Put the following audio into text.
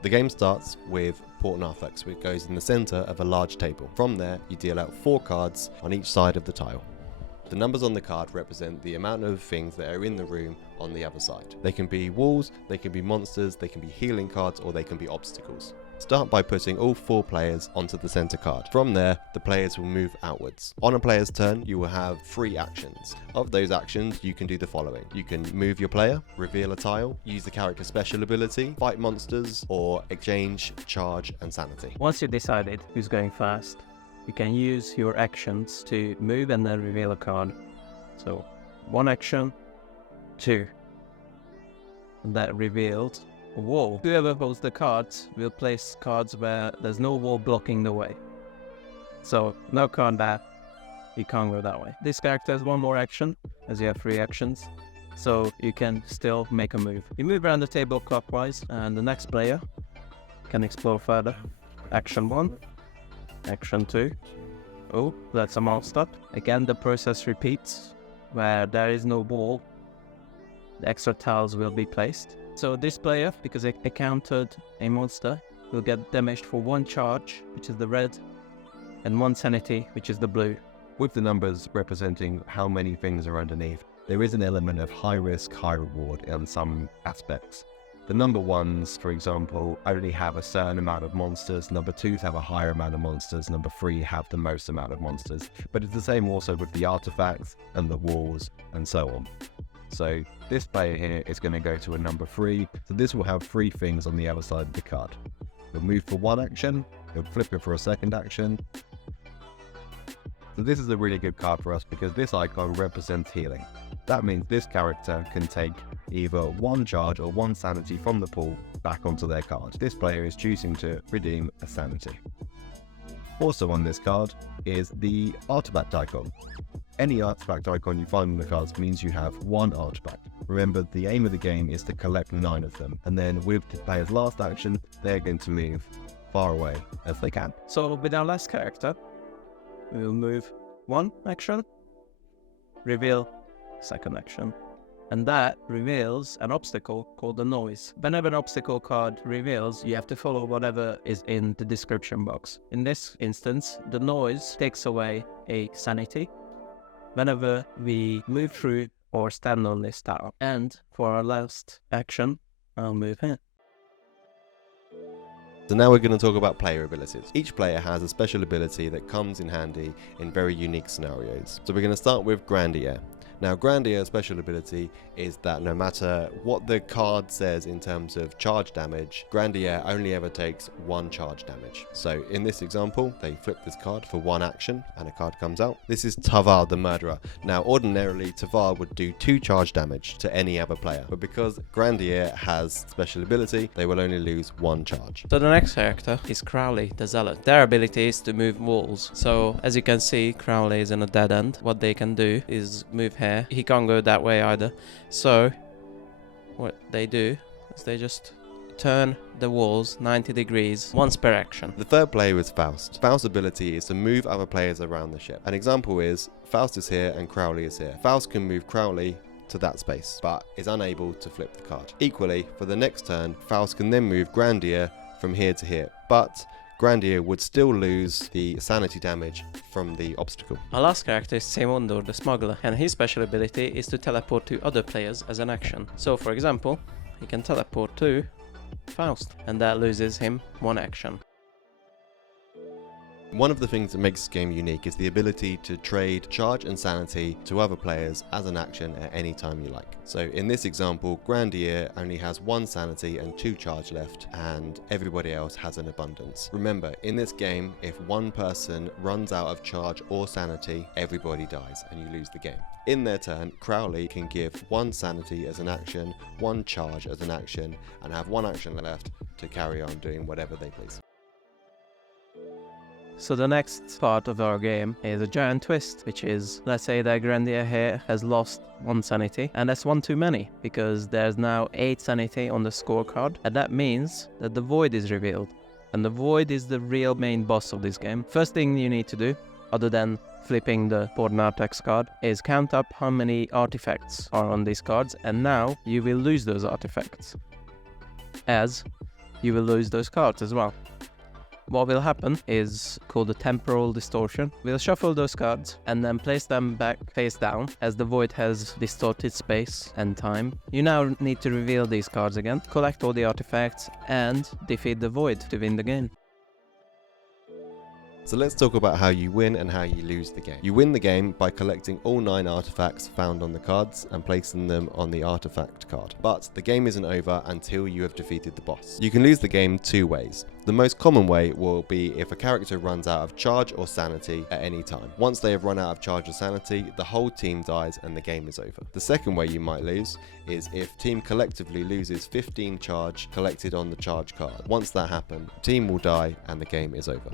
The game starts with Portent Artifacts, which goes in the centre of a large table. From there, you deal out 4 cards on each side of the tile. The numbers on the card represent the amount of things that are in the room on the other side. They can be walls, they can be monsters, they can be healing cards, or they can be obstacles. Start by putting all 4 players onto the centre card. From there, the players will move outwards. On a player's turn, you will have 3 actions. Of those actions, you can do the following. You can move your player, reveal a tile, use the character's special ability, fight monsters, or exchange, charge, and sanity. Once you decided who's going first, you can use your actions to move and then reveal a card. So, 1 action, 2. And that revealed a wall. Whoever holds the cards will place cards where there's no wall blocking the way. So, no card there, you can't go that way. This character has 1 more action, as you have 3 actions. So, you can still make a move. You move around the table clockwise, and the next player can explore further. Action 1. Action 2. Oh, that's a monster. Again, the process repeats. Where there is no wall, the extra tiles will be placed. So this player, because they encountered a monster, will get damaged for 1 charge, which is the red, and 1 sanity, which is the blue. With the numbers representing how many things are underneath, there is an element of high risk, high reward in some aspects. The number 1s, for example, only have a certain amount of monsters, number 2s have a higher amount of monsters, number 3 have the most amount of monsters. But it's the same also with the artifacts and the walls and so on. So this player here is going to go to a number 3, so this will have 3 things on the other side of the card. He'll move for 1 action, he'll flip it for a 2nd action. So this is a really good card for us because this icon represents healing. That means this character can take either 1 charge or 1 sanity from the pool back onto their card. This player is choosing to redeem a sanity. Also on this card is the artifact icon. Any artifact icon you find on the cards means you have 1 artifact. Remember, the aim of the game is to collect 9 of them, and then with the player's last action, they're going to move far away as they can. So with our last character, we will move 1 action, reveal 2nd action, and that reveals an obstacle called the noise. Whenever an obstacle card reveals, you have to follow whatever is in the description box. In this instance, the noise takes away a sanity whenever we move through or stand on this tower. And for our last action, I'll move here. So now we're going to talk about player abilities. Each player has a special ability that comes in handy in very unique scenarios. So we're going to start with Grandier. Now, Grandier's special ability is that no matter what the card says in terms of charge damage, Grandier only ever takes 1 charge damage. So in this example, they flip this card for 1 action and a card comes out. This is Tavar the Murderer. Now, ordinarily, Tavar would do 2 charge damage to any other player, but because Grandier has special ability, they will only lose 1 charge. So the next character is Crowley the Zealot. Their ability is to move walls. So as you can see, Crowley is in a dead end. What they can do is move here. He can't go that way either. So what they do is they just turn the walls 90 degrees once per action. The third player is Faust. Faust's ability is to move other players around the ship. An example is Faust is here and Crowley is here. Faust can move Crowley to that space, but is unable to flip the card. Equally, for the next turn, Faust can then move Grandier from here to here, but Grandier would still lose the sanity damage from the obstacle. Our last character is Seimondor the Smuggler, and his special ability is to teleport to other players as an action. So for example, he can teleport to Faust, and that loses him 1 action. One of the things that makes this game unique is the ability to trade charge and sanity to other players as an action at any time you like. So in this example, Grandier only has 1 sanity and 2 charge left, and everybody else has an abundance. Remember, in this game, if 1 person runs out of charge or sanity, everybody dies and you lose the game. In their turn, Crowley can give 1 sanity as an action, 1 charge as an action, and have 1 action left to carry on doing whatever they please. So the next part of our game is a giant twist, which is, let's say that Grandier here has lost 1 sanity, and that's 1 too many, because there's now 8 sanity on the scorecard, and that means that the Void is revealed. And the Void is the real main boss of this game. First thing you need to do, other than flipping the Portent Artifacts card, is count up how many artifacts are on these cards, and now you will lose those artifacts. As you will lose those cards as well. What will happen is called a temporal distortion. We'll shuffle those cards and then place them back face down, as the void has distorted space and time. You now need to reveal these cards again, collect all the artifacts, and defeat the void to win the game. So let's talk about how you win and how you lose the game. You win the game by collecting all 9 artifacts found on the cards and placing them on the artifact card. But the game isn't over until you have defeated the boss. You can lose the game 2 ways. The most common way will be if a character runs out of charge or sanity at any time. Once they have run out of charge or sanity, the whole team dies and the game is over. The second way you might lose is if team collectively loses 15 charge collected on the charge card. Once that happens, team will die and the game is over.